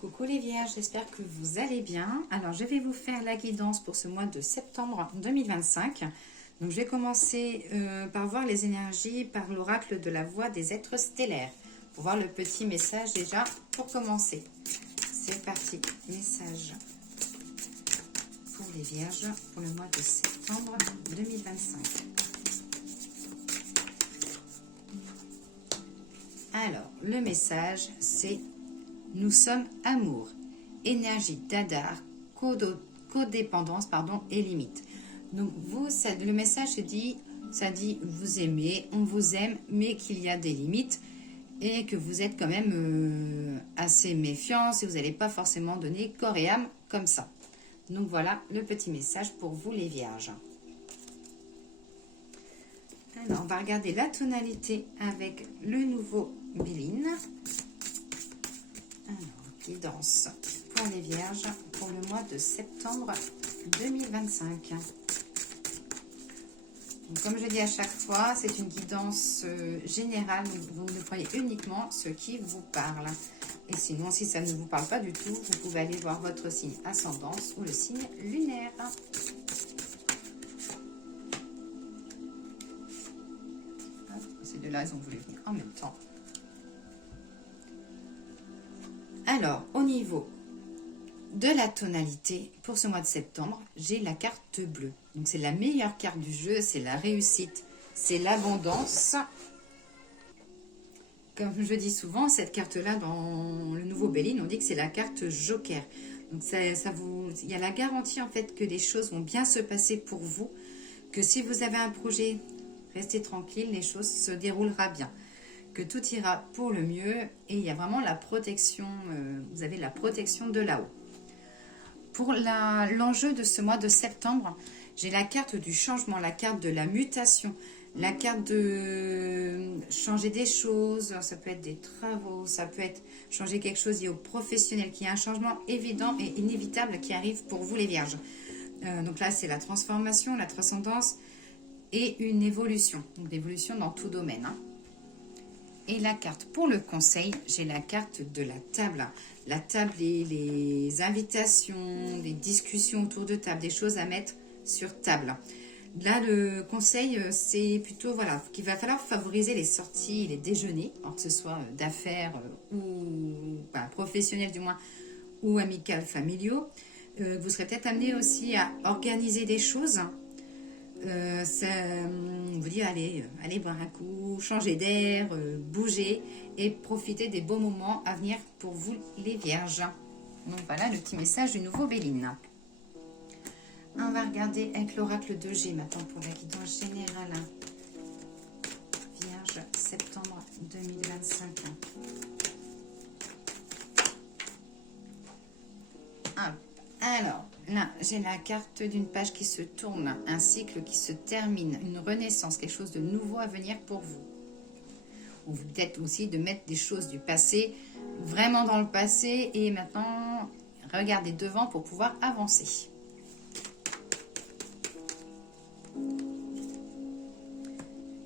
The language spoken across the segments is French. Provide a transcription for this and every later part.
Coucou les vierges, j'espère que vous allez bien. Alors je vais vous faire la guidance pour ce mois de septembre 2025. Donc je vais commencer par voir les énergies par l'oracle de la voix des êtres stellaires. Pour voir le petit message déjà pour commencer. C'est parti, message pour les vierges pour le mois de septembre 2025. Alors, le message c'est: nous sommes amour, énergie d'Adar, codépendance et limite. Donc vous, le message ça dit vous aimez, on vous aime, mais qu'il y a des limites et que vous êtes quand même assez méfiant si vous n'allez pas forcément donner corps et âme comme ça. Donc voilà le petit message pour vous les vierges. Alors on va regarder la tonalité avec le nouveau Béline. Alors, guidance pour les vierges pour le mois de septembre 2025. Donc, comme je dis à chaque fois, c'est une guidance générale. Vous ne prenez uniquement ce qui vous parle. Et sinon, si ça ne vous parle pas du tout, vous pouvez aller voir votre signe ascendance ou le signe lunaire. Ces deux-là, ils ont voulu venir en même temps. Alors, au niveau de la tonalité, pour ce mois de septembre, j'ai la carte bleue. Donc, c'est la meilleure carte du jeu, c'est la réussite, c'est l'abondance. Comme je dis souvent, cette carte-là, dans le nouveau Béline, on dit que c'est la carte Joker. Donc, il y a la garantie, en fait, que les choses vont bien se passer pour vous, que si vous avez un projet, restez tranquille, les choses se dérouleront bien. Que tout ira pour le mieux et il y a vraiment la protection, vous avez la protection de là-haut. Pour l'enjeu de ce mois de septembre, j'ai la carte du changement, la carte de la mutation, la carte de changer des choses, ça peut être des travaux, ça peut être changer quelque chose lié au professionnel, qui est un changement évident et inévitable qui arrive pour vous les vierges. Donc là, c'est la transformation, la transcendance et une évolution, donc l'évolution dans tout domaine. Et la carte pour le conseil, j'ai la carte de la table. La table et les invitations, les discussions autour de table, des choses à mettre sur table. Là, le conseil, c'est plutôt qu'il va falloir favoriser les sorties, les déjeuners, alors que ce soit d'affaires ou professionnels du moins, ou amicales, familiaux. Vous serez peut-être amené aussi à organiser des choses. Vous dire allez boire un coup, changer d'air, bouger et profiter des beaux moments à venir pour vous les vierges. Donc voilà le petit message du nouveau Béline. On va regarder avec l'oracle de G maintenant pour la guidance générale. Vierge, septembre 2025. Alors, là, j'ai la carte d'une page qui se tourne, un cycle qui se termine, une renaissance, quelque chose de nouveau à venir pour vous. Ou peut-être aussi de mettre des choses du passé vraiment dans le passé et maintenant regarder devant pour pouvoir avancer.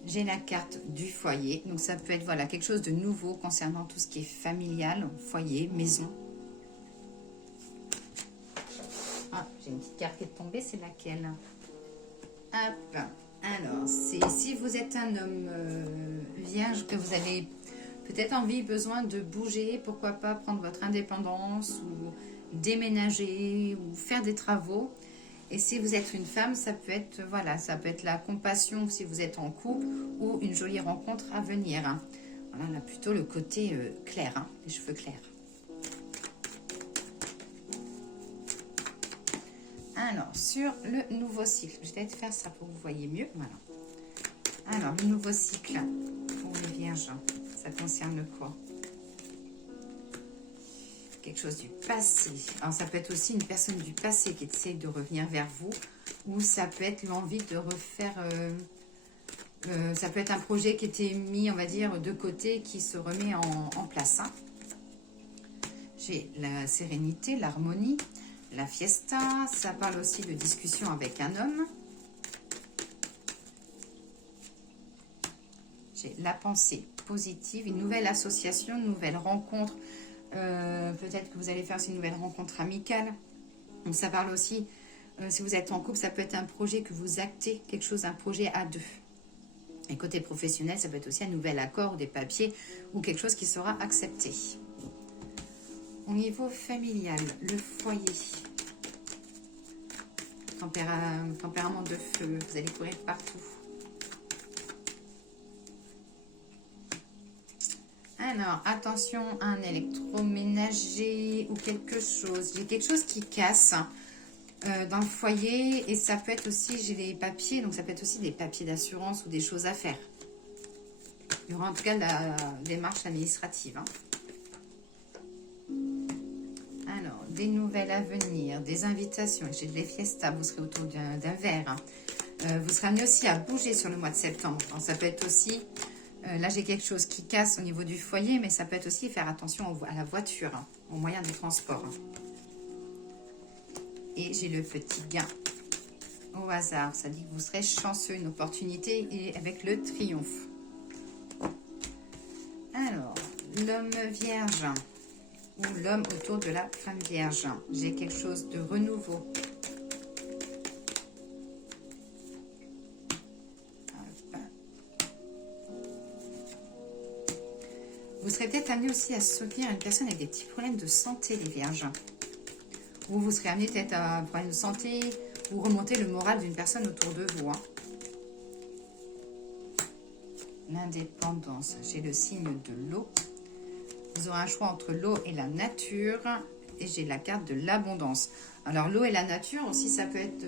J'ai la carte du foyer, donc ça peut être quelque chose de nouveau concernant tout ce qui est familial, foyer, maison. J'ai une petite carte qui est tombée, c'est laquelle? Hop. Alors, si vous êtes un homme vierge, que vous avez peut-être besoin de bouger, pourquoi pas prendre votre indépendance ou déménager ou faire des travaux. Et si vous êtes une femme, ça peut être la compassion si vous êtes en couple ou une jolie rencontre à venir. Voilà, là plutôt le côté clair, les cheveux clairs. Alors, sur le nouveau cycle, je vais peut-être faire ça pour que vous voyez mieux. Voilà. Alors, le nouveau cycle pour les vierges, ça concerne quoi? Quelque chose du passé. Alors, ça peut être aussi une personne du passé qui essaie de revenir vers vous, ou ça peut être l'envie de refaire... ça peut être un projet qui était mis, on va dire, de côté, qui se remet en place. J'ai la sérénité, l'harmonie. La fiesta, ça parle aussi de discussion avec un homme. J'ai la pensée positive, une nouvelle association, une nouvelle rencontre peut-être que vous allez faire une nouvelle rencontre amicale. Donc ça parle aussi, si vous êtes en couple, ça peut être un projet que vous actez, quelque chose, un projet à deux. Et côté professionnel, ça peut être aussi un nouvel accord ou des papiers ou quelque chose qui sera accepté. Au niveau familial, le foyer. Tempérament de feu, vous allez courir partout. Alors, attention à un électroménager ou quelque chose. J'ai quelque chose qui casse dans le foyer et ça peut être aussi, j'ai des papiers, donc ça peut être aussi des papiers d'assurance ou des choses à faire. Il y aura en tout cas la démarche administrative. Alors, des nouvelles à venir, des invitations. J'ai des fiestas, vous serez autour d'un verre. Vous serez amené aussi à bouger sur le mois de septembre. Alors, ça peut être aussi... là, j'ai quelque chose qui casse au niveau du foyer, mais ça peut être aussi faire attention à la voiture, aux moyens de transport. Et j'ai le petit gain au hasard. Ça dit que vous serez chanceux, une opportunité, et avec le triomphe. Alors, l'homme vierge, ou l'homme autour de la femme vierge. J'ai quelque chose de renouveau. Vous serez peut-être amené aussi à soutenir une personne avec des petits problèmes de santé, les vierges. Ou vous serez amené peut-être à un problème de santé ou remonter le moral d'une personne autour de vous. L'indépendance, j'ai le signe de l'eau. Vous aurez un choix entre l'eau et la nature. Et j'ai la carte de l'abondance. Alors l'eau et la nature aussi, ça peut être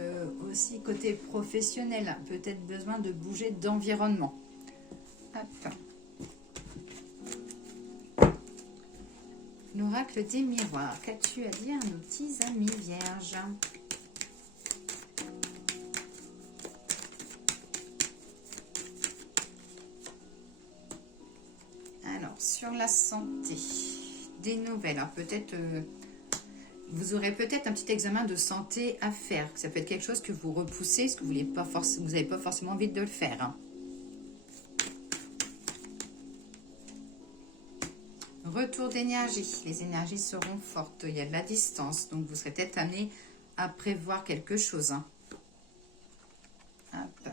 aussi côté professionnel. Peut-être besoin de bouger d'environnement. Hop. L'oracle des miroirs. Qu'as-tu à dire à nos petits amis vierges? Alors, sur la santé, des nouvelles. Alors, peut-être, vous aurez peut-être un petit examen de santé à faire. Ça peut être quelque chose que vous repoussez, parce que vous n'avez pas forcément envie de le faire. Retour d'énergie. Les énergies seront fortes. Il y a de la distance. Donc, vous serez peut-être amené à prévoir quelque chose. Hop.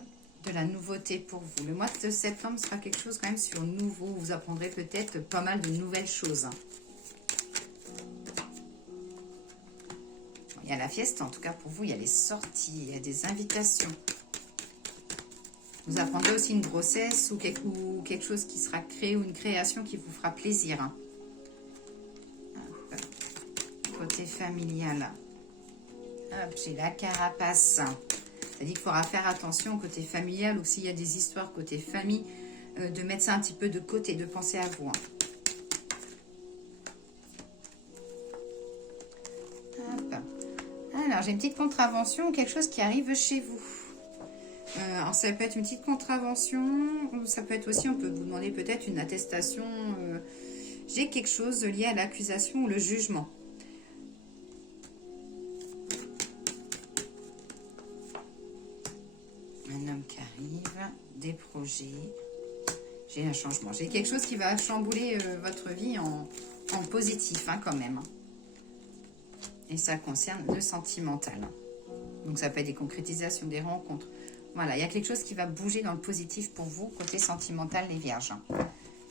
De la nouveauté pour vous. Le mois de septembre sera quelque chose quand même sur nouveau. Vous apprendrez peut-être pas mal de nouvelles choses. Il y a la fiesta. En tout cas, pour vous, il y a les sorties. Il y a des invitations. Vous apprendrez aussi une grossesse ou quelque chose qui sera créé ou une création qui vous fera plaisir. Côté familial. Hop, j'ai la carapace. Ça dit qu'il faudra faire attention côté familial ou s'il y a des histoires côté famille, de mettre ça un petit peu de côté, de penser à vous. Hop. Alors, j'ai une petite contravention ou quelque chose qui arrive chez vous. Alors, ça peut être une petite contravention, ça peut être aussi, on peut vous demander peut-être une attestation. J'ai quelque chose lié à l'accusation ou le jugement. Un homme qui arrive, des projets. J'ai un changement. J'ai quelque chose qui va chambouler votre vie en positif, quand même. Et ça concerne le sentimental. Donc, ça peut être des concrétisations, des rencontres. Voilà, il y a quelque chose qui va bouger dans le positif pour vous, côté sentimental, les vierges.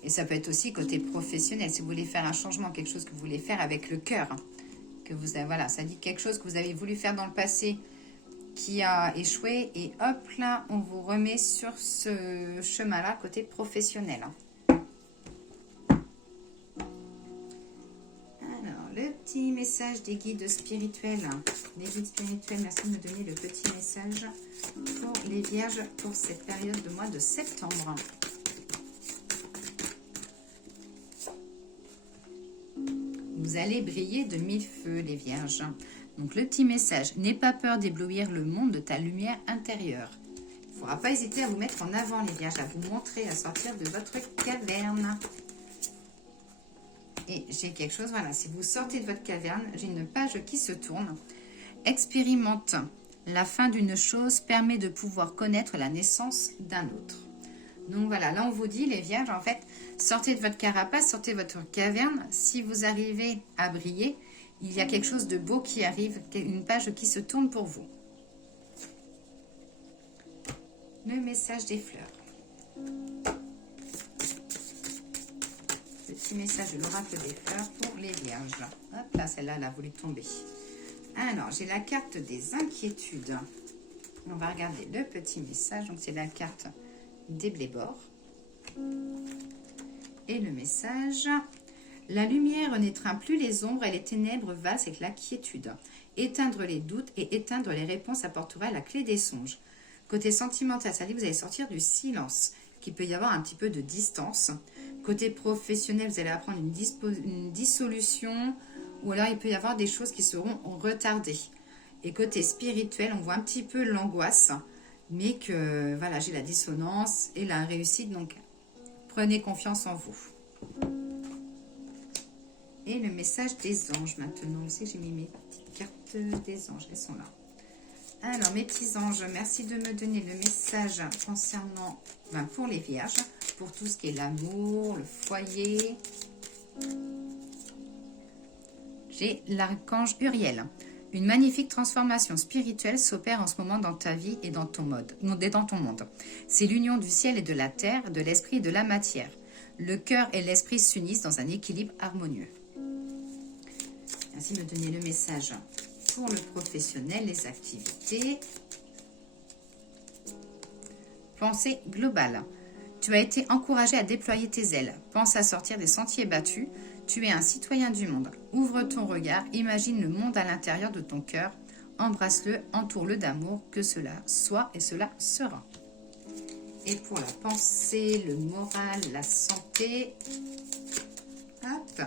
Et ça peut être aussi côté professionnel. Si vous voulez faire un changement, quelque chose que vous voulez faire avec le cœur. Voilà, ça dit quelque chose que vous avez voulu faire dans le passé qui a échoué. Et hop, là, on vous remet sur ce chemin-là, côté professionnel. Alors, le petit message des guides spirituels. Les guides spirituels, merci de me donner le petit message pour les vierges pour cette période de mois de septembre. Vous allez briller de mille feux, les vierges. Donc, le petit message, n'aie pas peur d'éblouir le monde de ta lumière intérieure. Il ne faudra pas hésiter à vous mettre en avant, les vierges, à vous montrer, à sortir de votre caverne. Et j'ai quelque chose, voilà, si vous sortez de votre caverne, j'ai une page qui se tourne. Expérimente. La fin d'une chose permet de pouvoir connaître la naissance d'un autre. Donc voilà, là on vous dit les vierges, en fait, sortez de votre carapace, sortez de votre caverne. Si vous arrivez à briller, il y a quelque chose de beau qui arrive, une page qui se tourne pour vous. Le message des fleurs. Petit message de l'oracle des fleurs pour les vierges. Hop là, celle-là, elle a voulu tomber. Alors, j'ai la carte des inquiétudes. On va regarder le petit message. Donc, c'est la carte des blébores. Et le message: la lumière n'étreint plus les ombres et les ténèbres valsent avec la quiétude. Éteindre les doutes et éteindre les réponses apportera la clé des songes. Côté sentimental, ça dit que vous allez sortir du silence, qu'il peut y avoir un petit peu de distance. Côté professionnel, vous allez apprendre une dissolution, ou alors il peut y avoir des choses qui seront retardées. Et côté spirituel, on voit un petit peu l'angoisse, mais que voilà, j'ai la dissonance et la réussite, donc prenez confiance en vous. Et le message des anges maintenant. Aussi, j'ai mis mes petites cartes des anges, elles sont là. Alors, mes petits anges, merci de me donner le message concernant, pour les vierges, pour tout ce qui est l'amour, le foyer. J'ai l'archange Uriel. Une magnifique transformation spirituelle s'opère en ce moment dans ta vie et dans ton monde. C'est l'union du ciel et de la terre, de l'esprit et de la matière. Le cœur et l'esprit s'unissent dans un équilibre harmonieux. Merci de me donner le message pour le professionnel, les activités. Pensée globale. Tu as été encouragé à déployer tes ailes. Pense à sortir des sentiers battus. Tu es un citoyen du monde. Ouvre ton regard, imagine le monde à l'intérieur de ton cœur. Embrasse-le, entoure-le d'amour, que cela soit et cela sera. Et pour la pensée, le moral, la santé, hop,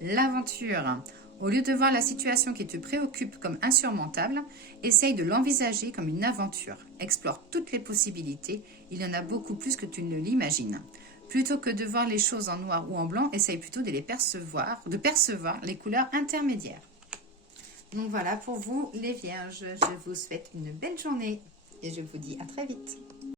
l'aventure. Au lieu de voir la situation qui te préoccupe comme insurmontable, essaye de l'envisager comme une aventure. Explore toutes les possibilités, il y en a beaucoup plus que tu ne l'imagines. Plutôt que de voir les choses en noir ou en blanc, essaye plutôt de percevoir les couleurs intermédiaires. Donc voilà pour vous les vierges, je vous souhaite une belle journée et je vous dis à très vite.